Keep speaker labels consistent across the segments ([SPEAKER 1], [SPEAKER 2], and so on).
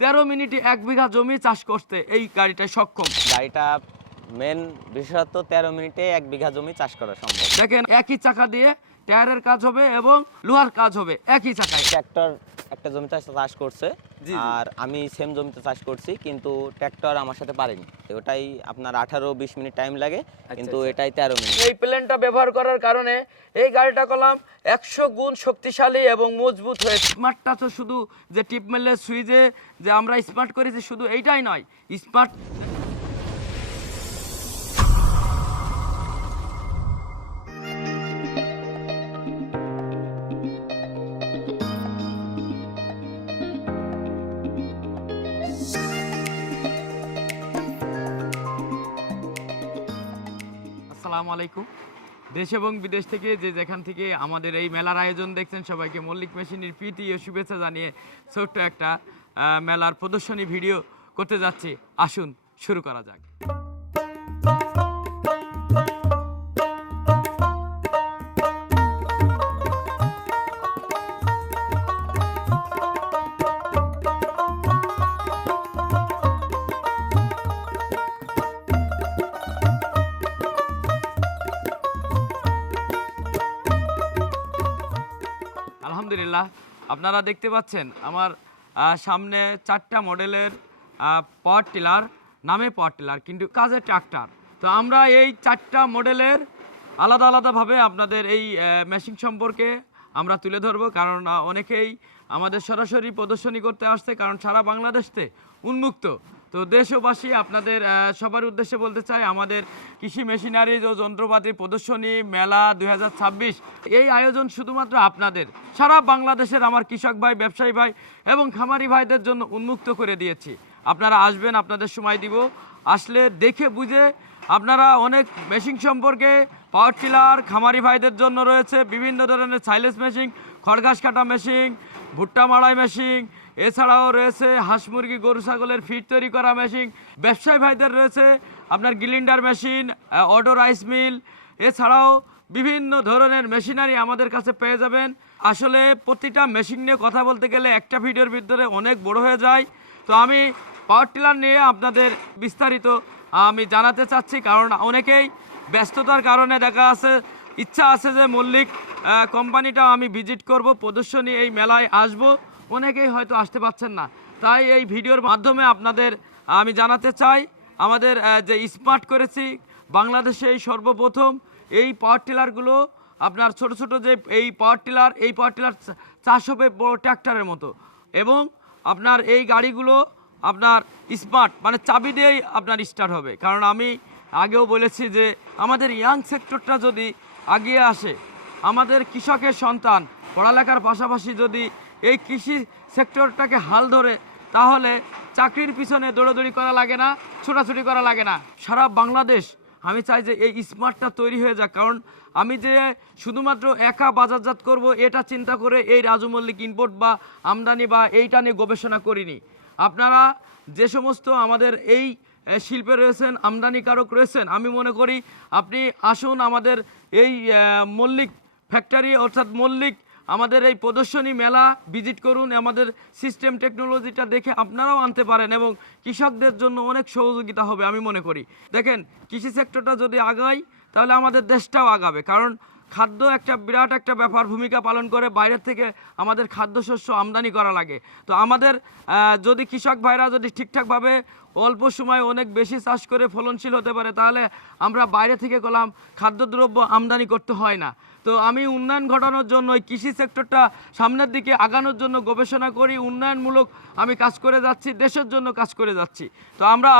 [SPEAKER 1] তেরো মিনিটে এক বিঘা জমি চাষ করতে এই গাড়িটা সক্ষম।
[SPEAKER 2] গাড়িটা মেন বিশেষত তেরো মিনিটে এক বিঘা জমি চাষ করা সম্ভব।
[SPEAKER 1] দেখেন একই চাকা দিয়ে টায়ারের কাজ হবে এবং লোহার কাজ হবে একই চাকায়।
[SPEAKER 2] ট্র্যাক্টর একটা জমিতে চাষ করছে। আর আমি সেম জমিতে চাষ করছি কিন্তু ট্র্যাক্টর আমার সাথে পারেনি ওটাই আপনার আঠারো বিশ মিনিট টাইম লাগে কিন্তু
[SPEAKER 1] আচ্ছা।
[SPEAKER 2] এটাই তেরো মিনিট
[SPEAKER 1] এই প্লেনটা ব্যবহার করার কারণে এই গাড়িটা করলাম একশো গুণ শক্তিশালী এবং মজবুত হয়ে স্মার্ট টাচ শুধু যে টিপ মেলে সুইচে যে আমরা স্মার্ট করেছি শুধু এইটাই নয় স্মার্ট আসসালামু আলাইকুম। দেশ এবং বিদেশ থেকে যে যেখান থেকে আমাদের এই মেলার আয়োজন দেখছেন, সবাইকে মল্লিক মেশিনের পিটি ও শুভেচ্ছা জানিয়ে ছোট্ট একটা মেলার প্রদর্শনী ভিডিও করতে যাচ্ছি। আসুন, শুরু করা যাক। আপনারা দেখতে পাচ্ছেন আমার সামনে চারটা মডেলের পাওয়ার টিলার, নামে পাওয়ার টিলার, কিন্তু কাজে ট্রাক্টর। তো আমরা এই চারটা মডেলের আলাদা আলাদাভাবে আপনাদের এই মেশিন সম্পর্কে আমরা তুলে ধরবো, কারণ অনেকেই আমাদের সরাসরি প্রদর্শনী করতে আসছে, কারণ সারা বাংলাদেশতে উন্মুক্ত। তো দেশবাসী, আপনাদের সবার উদ্দেশ্যে বলতে চাই, আমাদের কৃষি মেশিনারিজ ও যন্ত্রপাতি প্রদর্শনী মেলা দু হাজার ছাব্বিশ, এই আয়োজন শুধুমাত্র আপনাদের, সারা বাংলাদেশের আমার কৃষক ভাই, ব্যবসায়ী ভাই এবং খামারি ভাইদের জন্য উন্মুক্ত করে দিয়েছি। আপনারা আসবেন, আপনাদের সময় দিব। আসলে দেখে বুঝে আপনারা অনেক মেশিন সম্পর্কে পাওয়ার টিলার খামারি ভাইদের জন্য রয়েছে বিভিন্ন ধরনের সাইলেন্স মেশিন খড়ঘাস কাটা মেশিন ভুট্টা মাড়াই মেশিন এছাড়াও রয়েছে হাঁস মুরগি, গরু, ছাগলের ফিড তৈরি করা মেশিন ব্যবসায়ী ভাইদের রয়েছে আপনার grinder machine auto rice mill এছাড়াও বিভিন্ন ধরনের মেশিনারি আমাদের কাছে পেয়ে যাবেন। আসলে প্রতিটা মেশিন নিয়ে কথা বলতে গেলে একটা ভিডিওর ভিতরে অনেক বড় হয়ে যায়। তো আমি পাওয়ার টিলার নিয়ে আপনাদের বিস্তারিত আমি জানাতে চাচ্ছি, কারণ অনেকেই ব্যস্ততার কারণে দেখা আছে, ইচ্ছা আছে যে মল্লিক কোম্পানিটা আমি ভিজিট করব, প্রদর্শনী এই মেলায় আসব। অনেকেই হয়তো আসতে পারছেন না। তাই এই ভিডিওর মাধ্যমে আপনাদের, আমি জানাতে চাই, আমাদের যে স্মার্ট করেছি বাংলাদেশে এই সর্বপ্রথম এই পাওয়ার টিলারগুলো আপনার ছোট ছোট যে এই পাওয়ার টিলার এই পাওয়ার টিলার চাষ হবে বড় ট্র্যাক্টরের মতো। এবং আপনার এই গাড়িগুলো আপনার স্মার্ট মানে চাবি দিয়েই আপনার স্টার্ট হবে। কারণ আমি আগেও বলেছি যে আমাদের ইয়াং সেক্টরটা যদি আগিয়ে আসে, আমাদের কৃষকের সন্তান পড়ালেখার পাশাপাশি যদি এই কৃষি সেক্টরটাকে হাল ধরে তাহলে চাকরির পিছনে দৌড়াদৌড়ি করা লাগে না, ছোটাছুটি করা লাগে না। সারা বাংলাদেশ, আমি চাই যে এই স্মার্টটা তৈরি হয়ে যাক। কারণ আমি যে শুধুমাত্র একা বাজারজাত করব, এটা চিন্তা করে এই রাজু মল্লিক ইম্পোর্ট বা আমদানি বা এইটা নিয়ে গবেষণা করিনি। আপনারা যে সমস্ত আমাদের এই শিল্পে রয়েছেন, আমদানিকারক রয়েছেন, আমি মনে করি আপনি আসুন আমাদের এই মল্লিক ফ্যাক্টরি অর্থাৎ মল্লিক আমাদের এই প্রদর্শনী মেলা ভিজিট করুন, আমাদের সিস্টেম টেকনোলজিটা দেখে আপনারাও আনতে পারেন এবং কৃষকদের জন্য অনেক সহযোগিতা হবে আমি মনে করি। দেখেন, কৃষি সেক্টরটা যদি আগায়, তাহলে আমাদের দেশটাও আগাবে। কারণ খাদ্য একটা বিরাট একটা ব্যাপার, ভূমিকা পালন করে, বাইরের থেকে আমাদের খাদ্যশস্য আমদানি করা লাগে। তো আমাদের যদি কৃষক ভাইরা যদি ঠিকঠাকভাবে অল্প সময় অনেক বেশি চাষ করে ফলনশীল হতে পারে, তাহলে আমরা বাইরে থেকে গেলাম, খাদ্যদ্রব্য আমদানি করতে হয় না। তো আমি উন্নয়ন ঘটানোর জন্য এই কৃষি সেক্টরটা সামনের দিকে আগানোর জন্য গবেষণা করি উন্নয়নমূলক আমি কাজ করে যাচ্ছি দেশের জন্য কাজ করে যাচ্ছি। তো আমরা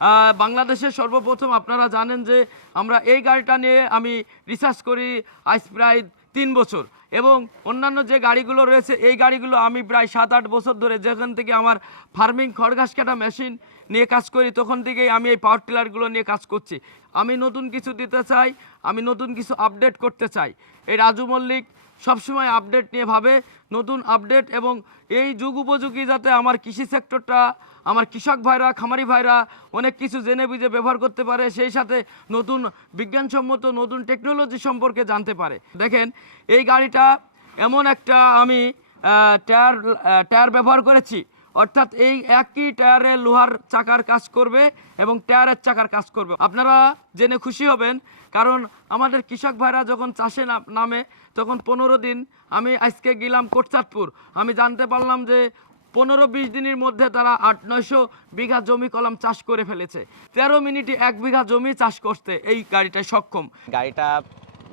[SPEAKER 1] আহ, বাংলাদেশের সর্বপ্রথম আপনারা জানেন যে আমরা এই গাড়িটা নিয়ে আমি রিসার্চ করি আজ প্রায় তিন বছর এবং অন্যান্য যে গাড়িগুলো রয়েছে এই গাড়িগুলো আমি প্রায় সাত আট বছর ধরে যেখান থেকে আমার ফার্মিং খড়ঘাস কাটা মেশিন নিয়ে কাজ করি, তখন থেকেই আমি এই পাওয়ার টিলারগুলো নিয়ে কাজ করছি। আমি নতুন কিছু দিতে চাই, আমি নতুন কিছু আপডেট করতে চাই। এই রাজু মল্লিক সবসময় আপডেট নিয়ে ভাবে, নতুন আপডেট এবং এই যুগ উপযোগী যাতে আমার কৃষি সেক্টরটা আমার কৃষক ভাইরা, খামারি ভাইরা অনেক কিছু জেনে বুঝে ব্যবহার করতে পারে, সেই সাথে নতুন বিজ্ঞানসম্মত, নতুন টেকনোলজি সম্পর্কে জানতে পারে। দেখেন, এই গাড়িটা এমন একটা আমি টায়ার টায়ার ব্যবহার করেছি। অর্থাৎ এই একই টায়ারে লোহার চাকার কাজ করবে এবং টায়ারের চাকার কাজ করবে। আপনারা জেনে খুশি হবেন, কারণ আমাদের কৃষক ভাইরা যখন চাষে নামে, তখন পনেরো দিন আমি আজকে গেলাম কোটচাঁদপুর। আমি জানতে পারলাম যে পনেরো বিশ দিনের মধ্যে তারা আট নয়শো বিঘা জমি কলম চাষ করে ফেলেছে। তেরো মিনিটে এক বিঘা জমি চাষ করতে এই গাড়িটায় সক্ষম।
[SPEAKER 2] গাড়িটা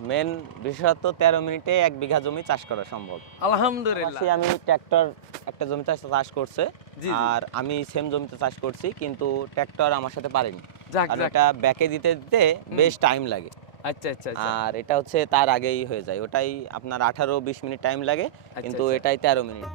[SPEAKER 2] মেন বিশেষত তেরো মিনিটে এক বিঘা জমি চাষ করা সম্ভব।
[SPEAKER 1] আলহামদুলিল্লাহ।
[SPEAKER 2] আমি ট্র্যাক্টর একটা জমিতে চাষ করছে। আর আমি সেম জমিতে চাষ করছি কিন্তু ট্র্যাক্টর আমার সাথে পারেনি। কারণ এটা ব্যাকে দিতে দিতে বেশ টাইম লাগে।
[SPEAKER 1] আচ্ছা আচ্ছা আচ্ছা।
[SPEAKER 2] আর এটা হচ্ছে তার আগেই হয়ে যায়। ওটাই আপনার আঠারো বিশ মিনিট টাইম লাগে কিন্তু
[SPEAKER 1] আচ্ছা।
[SPEAKER 2] এটাই তেরো মিনিট।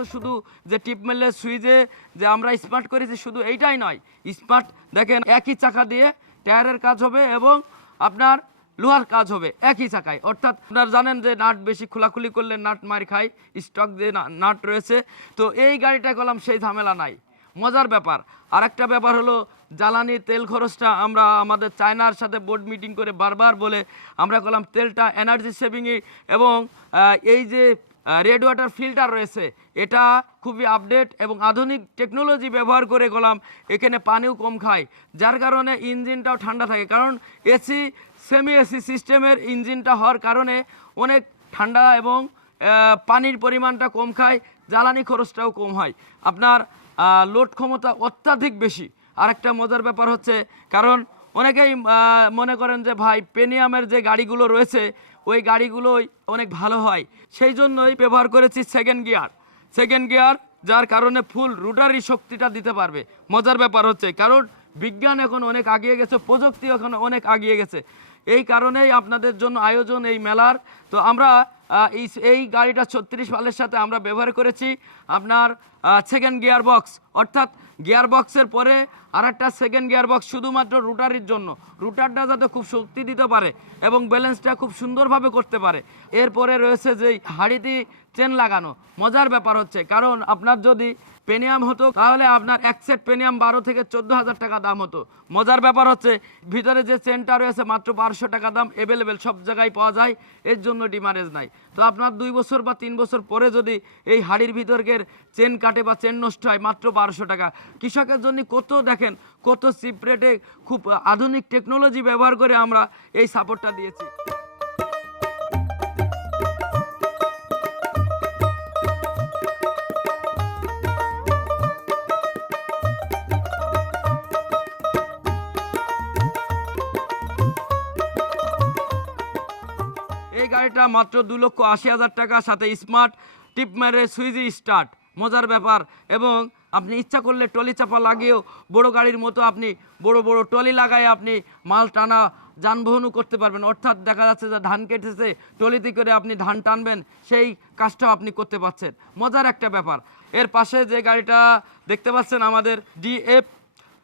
[SPEAKER 1] তো শুধু যে টিপ মেলে সুইচে যে আমরা স্মার্ট করেছি, শুধু এইটাই নয়। স্মার্ট, দেখেন, একই চাকা দিয়ে টায়ারের কাজ হবে এবং আপনার লোহার কাজ হবে, একই চাকায়। অর্থাৎ আপনারা জানেন যে নাট বেশি খোলাখুলি করলে নাট মার খায়, স্টক যে নাট রয়েছে। তো এই গাড়িটা করলাম, সেই ঝামেলা নাই। মজার ব্যাপার। আর একটা ব্যাপার হলো, জ্বালানি তেল খরচটা আমরা আমাদের চায়নার সাথে বোর্ড মিটিং করে বারবার বলে আমরা করলাম তেলটা এনার্জি সেভিংয়ে এবং এই যে রেড ওয়াটার ফিল্টার রয়েছে। এটা খুবই আপডেট এবং আধুনিক টেকনোলজি ব্যবহার করে গেলাম। এখানে পানিও কম খায় যার কারণে ইঞ্জিনটাও ঠান্ডা থাকে। কারণ এসি সেমি এসি সিস্টেমের ইঞ্জিনটা হওয়ার কারণে অনেক ঠান্ডা এবং পানির পরিমাণটা কম খায় জ্বালানি খরচটাও কম হয়। আপনার লোড ক্ষমতা অত্যাধিক বেশি। আরেকটা মজার ব্যাপার হচ্ছে, কারণ অনেকেই মনে করেন যে, ভাই পেনিয়ামের যে গাড়িগুলো রয়েছে ওই গাড়িগুলোই অনেক ভালো হয়। সেই জন্যই ব্যবহার করেছি সেকেন্ড গিয়ার সেকেন্ড গিয়ার যার কারণে ফুল রুটারি শক্তিটা দিতে পারবে। মজার ব্যাপার হচ্ছে, কারণ বিজ্ঞান এখন অনেক আগিয়ে গেছে, প্রযুক্তি এখন অনেক আগিয়ে গেছে। এই কারণেই আপনাদের জন্য আয়োজন এই মেলার। তো আমরা এই গাড়িটা ছত্রিশ পালের সাথে আমরা ব্যবহার করেছি। আপনার সেকেন্ড গিয়ার বক্স অর্থাৎ গিয়ার বক্সের পরে আর একটা সেকেন্ড গিয়ার বক্স শুধুমাত্র রুটারির জন্য। রুটারটা যাতে খুব শক্তি দিতে পারে এবং ব্যালেন্সটা খুব সুন্দরভাবে করতে পারে। এরপরে রয়েছে যে হাড়িতে চেন লাগানো। মজার ব্যাপার হচ্ছে, কারণ আপনার যদি পেনিয়াম হতো, তাহলে আপনার এক সেট পেনিয়াম বারো থেকে চোদ্দ হাজার টাকা দাম হতো। মজার ব্যাপার হচ্ছে, ভিতরে যে চেনটা রয়েছে মাত্র বারোশো টাকা দাম অ্যাভেলেবেল সব জায়গায় পাওয়া যায়, এর জন্য ডিমারেজ নাই। তো আপনার দুই বছর বা তিন বছর পরে যদি এই হাড়ির ভিতরকের চেন কাটে বা চেন নষ্ট হয়, মাত্র বারোশো টাকা। কৃষকের জন্য কত, দেখেন, কত চিপ রেটে খুব আধুনিক টেকনোলজি ব্যবহার করে আমরা এই সাপোর্টটা দিয়েছি। গাড়িটা মাত্র দু লক্ষ আশি হাজার টাকা সাথে স্মার্ট টিপ মেরে সুইজি স্টার্ট। মজার ব্যাপার এবং আপনি ইচ্ছা করলে টলি চাপা লাগিয়েও বড় গাড়ির মতো আপনি বড় বড় টলি লাগায় আপনি মাল টানা যানবাহনও করতে পারবেন। অর্থাৎ দেখা যাচ্ছে যে ধান কেটেছে টলিতে করে আপনি ধান টানবেন, সেই কাজটাও আপনি করতে পারছেন। মজার একটা ব্যাপার। এর পাশে যে গাড়িটা দেখতে পাচ্ছেন আমাদের ডিএফ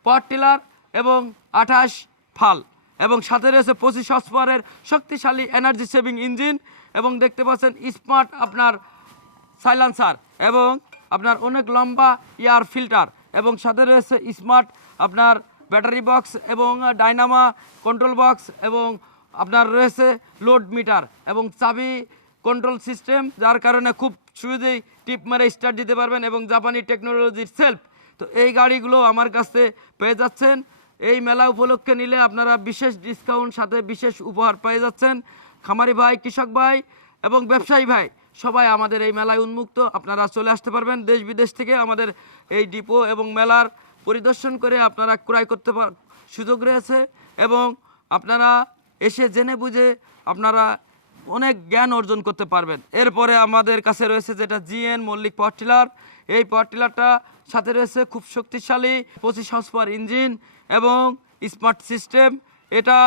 [SPEAKER 1] পাওয়ার টিলার এবং আঠাশ ফাল। এবং সাথে রয়েছে পঁচিশ হসপাওয়ারের শক্তিশালী এনার্জি সেভিং ইঞ্জিন এবং দেখতে পাচ্ছেন স্মার্ট আপনার সাইলেন্সার এবং আপনার অনেক লম্বা এয়ার ফিল্টার এবং সাথে রয়েছে স্মার্ট আপনার ব্যাটারি বক্স এবং ডাইনামা কন্ট্রোল বক্স এবং আপনার রয়েছে লোড মিটার এবং চাবি কন্ট্রোল সিস্টেম যার কারণে খুব সুবিধেই টিপ মেরে স্টার্ট দিতে পারবেন এবং জাপানি টেকনোলজির সেলফ তো এই গাড়িগুলো আমার কাছে পেয়ে যাচ্ছেন। এই মেলা উপলক্ষে নিলে আপনারা বিশেষ ডিসকাউন্ট সাথে বিশেষ উপহার পেয়ে যাচ্ছেন। খামারি ভাই, কৃষক ভাই এবং ব্যবসায়ী ভাই, সবাই আমাদের এই মেলায় উন্মুক্ত। আপনারা চলে আসতে পারবেন দেশ বিদেশ থেকে আমাদের এই ডিপো এবং মেলার পরিদর্শন করে আপনারা ক্রয় করতে সুযোগ রয়েছে এবং আপনারা এসে জেনে বুঝে আপনারা অনেক জ্ঞান অর্জন করতে পারবেন। এরপরে আমাদের কাছে রয়েছে যেটা জিএন মল্লিক পাওয়ার টিলার। এই পাওয়ার সাথে রয়েছে খুব শক্তিশালী পঁচিশ হসপার ইঞ্জিন এবং স্মার্ট সিস্টেম। এটা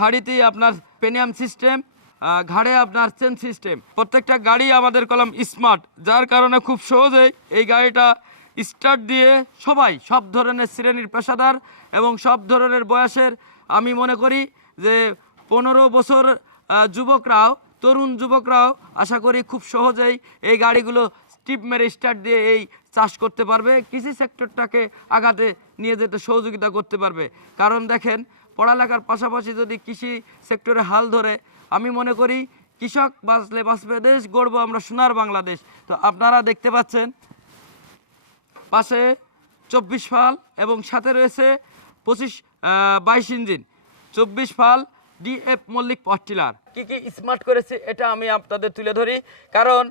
[SPEAKER 1] হাড়িতে আপনার পেনিয়াম সিস্টেম ঘাড়ে আপনার চেন সিস্টেম। প্রত্যেকটা গাড়ি আমাদের কলম স্মার্ট, যার কারণে খুব সহজেই এই গাড়িটা স্টার্ট দিয়ে সবাই, সব ধরনের শ্রেণির পেশাদার এবং সব ধরনের বয়সের, আমি মনে করি যে পনেরো বছর যুবকরাও, তরুণ যুবকরাও আশা করি খুব সহজেই এই গাড়িগুলো স্টিপ মেরে স্টার্ট দিয়ে এই চাষ করতে পারবে। কৃষি সেক্টরটাকে আগাতে নিয়ে যেতে সহযোগিতা করতে পারবে। কারণ দেখেন, পড়ালেখার পাশাপাশি যদি কৃষি সেক্টরে হাল ধরে, আমি মনে করি কৃষক বাঁচলে বাঁচবে, দেশ গড়বো, আমরা সোনার বাংলাদেশ। তো আপনারা দেখতে পাচ্ছেন, পাশে চব্বিশ ফাল এবং সাথে রয়েছে পঁচিশ বাইশ ইঞ্জিন। চব্বিশ ফাল ডিএফ মল্লিক পট্টিলার কি কি স্মার্ট করেছে এটা আমি আপনাদের তুলে ধরি। কারণ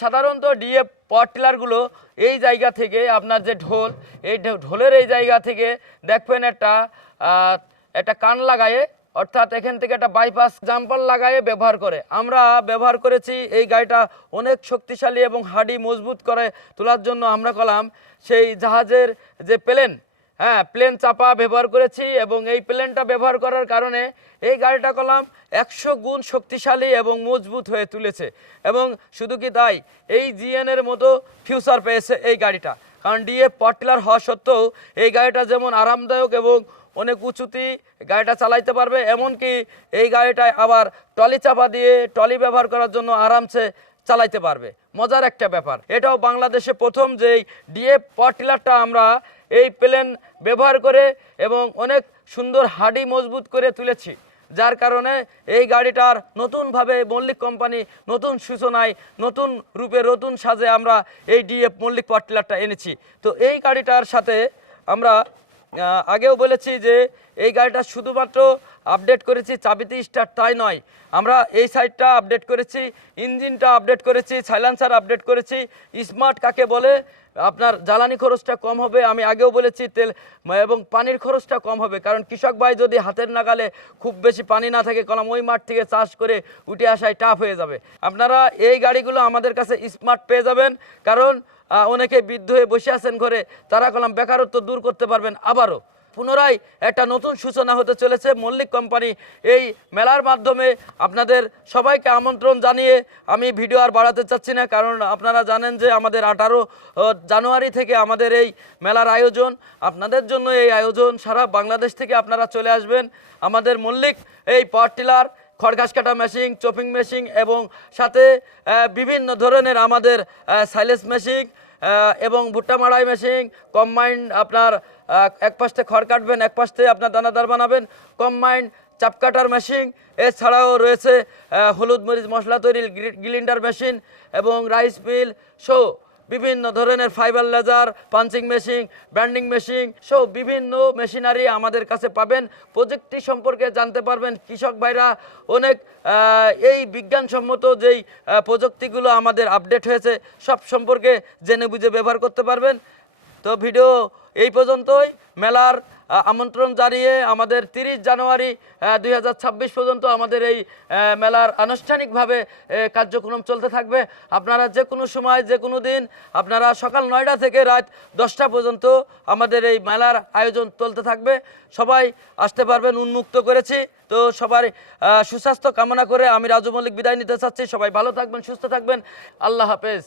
[SPEAKER 1] সাধারণত ডিএফ পট্টিলারগুলো এই জায়গা থেকে আপনার যে ঢোল, এই ঢোলের এই জায়গা থেকে দেখবেন একটা একটা কান লাগায়ে, অর্থাৎ এখান থেকে একটা বাইপাস জাম্পার লাগায়ে ব্যবহার করে। আমরা ব্যবহার করেছি এই গাড়িটা অনেক শক্তিশালী এবং হাডি মজবুত করে তোলার জন্য আমরা কলাম। সেই জাহাজের যে প্লেন হ্যাঁ প্লেন চাপা ব্যবহার করেছি এবং এই প্লেনটা ব্যবহার করার কারণে এই গাড়িটা কলাম একশো গুণ শক্তিশালী এবং মজবুত হয়ে তুলেছে। এবং শুধু কি তাই, এই জিএনের মতো ফিউচার পেয়েছে এই গাড়িটা। কারণ ডিএফ পটলার হওয়া সত্ত্বেও এই গাড়িটা যেমন আরামদায়ক এবং অনেক উঁচুতি গাড়িটা চালাইতে পারবে, এমনকি এই গাড়িটায় আবার টলি চাপা দিয়ে টলি ব্যবহার করার জন্য আরামসে চালাইতে পারবে। মজার একটা ব্যাপার। এটাও বাংলাদেশে প্রথম যেই ডিএফ পটিলারটা আমরা এই প্লেন ব্যবহার করে এবং অনেক সুন্দর হাডি মজবুত করে তুলেছি, যার কারণে এই গাড়িটার নতুনভাবে মল্লিক কোম্পানি নতুন সূচনায়, নতুন রূপে নতুন সাজে আমরা এই ডিএফ মল্লিক পটিলারটা এনেছি। তো এই গাড়িটার সাথে আমরা আগেও বলেছি যে এই গাড়িটা শুধুমাত্র আপডেট করেছি চাবিতে স্টার্ট, তাই নয়। আমরা এই সাইডটা আপডেট করেছি, ইঞ্জিনটা আপডেট করেছি, সাইলেন্সার আপডেট করেছি, স্মার্ট কাকে বলে আপনার জ্বালানি খরচটা কম হবে, আমি আগেও বলেছি তেল এবং পানির খরচটা কম হবে। কারণ কৃষক ভাই যদি হাতের নাগালে খুব বেশি পানি না থাকে, কলম ওই মাঠ থেকে চাষ করে উঠে আসায় টাফ হয়ে যাবে। আপনারা এই গাড়িগুলো আমাদের কাছে স্মার্ট পেয়ে যাবেন, কারণ অনেকে বৃদ্ধ হয়ে বসে আছেন ঘরে, তারা কলাম বেকারত্ব দূর করতে পারবেন আবারও। পুনরায় একটা নতুন সূচনা হতে চলেছে মল্লিক কোম্পানি। এই মেলার মাধ্যমে আপনাদের সবাইকে আমন্ত্রণ জানিয়ে আমি ভিডিও আর বাড়াতে চাচ্ছি না, কারণ আপনারা জানেন যে আমাদের আঠারো জানুয়ারি থেকে আমাদের এই মেলার আয়োজন। আপনাদের জন্য এই আয়োজন সারা বাংলাদেশ থেকে আপনারা চলে আসবেন। আমাদের মল্লিক এই পাওয়ার টিলার খড় ঘাস কাটা মেশিন, চপিং মেশিন এবং সাথে বিভিন্ন ধরনের আমাদের সাইলেস মেশিন এবং ভুট্টা মাড়াই মেশিন কম্বাইন্ড আপনার এক পাশে খড় কাটবেন, এক পাশে আপনার দানাদার বানাবেন। কম্বাইন্ড চাপ কাটার মেশিন এছাড়াও রয়েছে হলুদ মরিচ মশলা তৈরির গ্রিলিন্ডার মেশিন এবং রাইস মিল শো বিভিন্ন ধরনের fibre laser punching machine branding machine সহ বিভিন্ন মেশিনারি আমাদের কাছে পাবেন। প্রযুক্তি সম্পর্কে জানতে পারবেন কৃষক ভাইরা। অনেক এই বিজ্ঞানসম্মত যেই প্রযুক্তিগুলো আমাদের আপডেট হয়েছে, সব সম্পর্কে জেনে বুঝে ব্যবহার করতে পারবেন। তো ভিডিও এই পর্যন্তই মেলার আমন্ত্রণ জানিয়ে আমাদের তিরিশ জানুয়ারি দু হাজার ছাব্বিশ পর্যন্ত আমাদের এই মেলার আনুষ্ঠানিকভাবে কার্যক্রম চলতে থাকবে। আপনারা যে কোনো সময় যে কোনো দিন, আপনারা সকাল নয়টা থেকে রাত দশটা পর্যন্ত আমাদের এই মেলার আয়োজন চলতে থাকবে। সবাই আসতে পারবেন উন্মুক্ত করেছি। তো সবার সুস্বাস্থ্য কামনা করে আমি রাজু মল্লিক বিদায় নিতে চাচ্ছি। সবাই ভালো থাকবেন, সুস্থ থাকবেন। আল্লাহ হাফেজ।